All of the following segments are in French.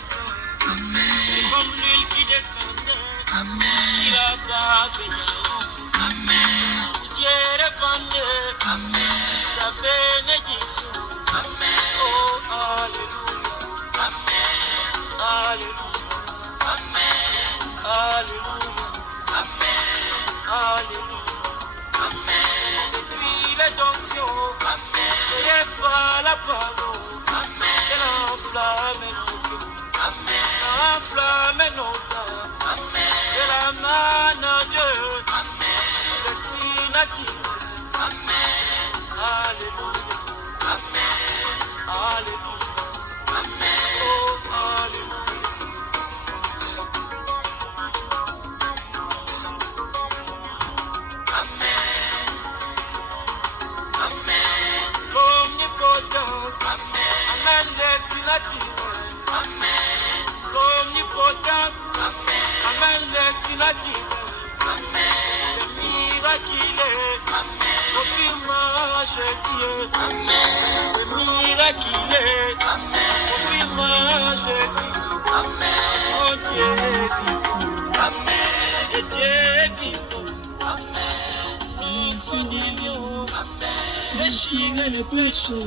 C'est comme l'huile qui descendait sur la table où Dieu répandait sa bénédiction. Oh, alléluia, alléluia, alléluia, alléluia. Cette huile d'onction, ce n'est pas la parole, c'est l'enflamme nos cœurs, l'enflamme nos âmes, c'est la main de Dieu, le signe naturel. Alléluia, alléluia, oh alléluia. L'omnipotence, amen, les signes naturels. L'omnipotence, amen, les signes naturels. Le miraculé, confirme Jésus. Le miraculé, confirme Jésus. Mon Dieu est vivant, et Dieu est vivant. Notre Dieu, déchire le péché.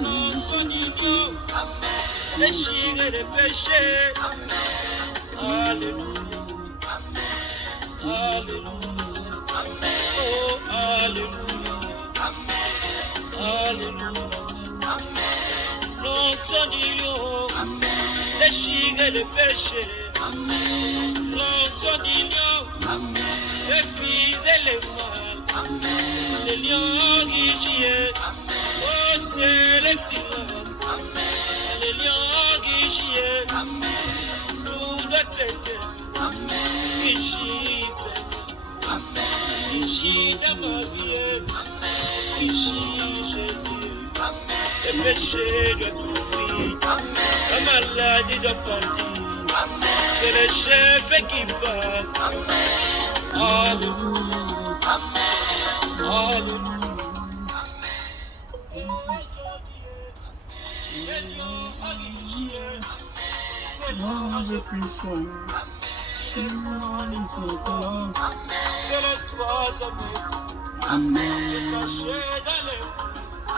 Notre Dieu, déchire le péché. Alléluia, alléluia, oh alléluia, alléluia. Notre Dieu, déchire le péché. Notre Dieu, les fils et les mâles, les lions guichés, oh c'est le silence, les lions guichés, tout doit s'éteindre, guichis Seigneur, guichis dans ma vie, guichis Jésus, le péché doit s'ouvrir, la maladie doit partir, c'est le chef qui parle. Alléluia, alléluia. L'ange puissant, c'est le troisième amen, caché dans les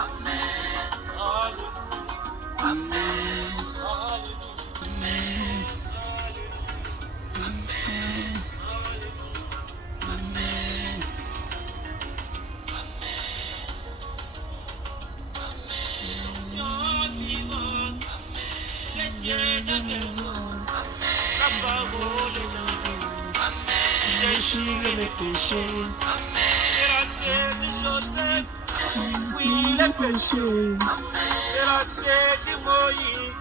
amen, alléluia, amen, alléluia, amen. Son vivant, c'est Dieu dans tes jours, sa parole est dans nous, Déchire les péchés, c'est la sœur de Joseph, oui les péchés, c'est la saisie Moïse,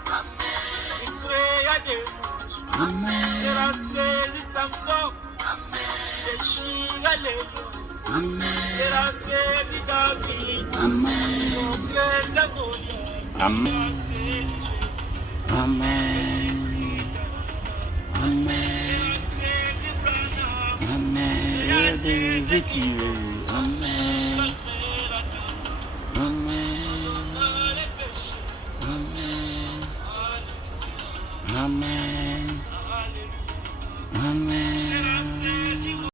il créa des mouches, amen, c'est la saisie Samson, il déchira les lions, amen, c'est la saisie David, amen, mon frère c'est Goliath, amen, la saisie Jésus, amen, amen, c'est la saisie Branham, amen, et des Ézéchiel.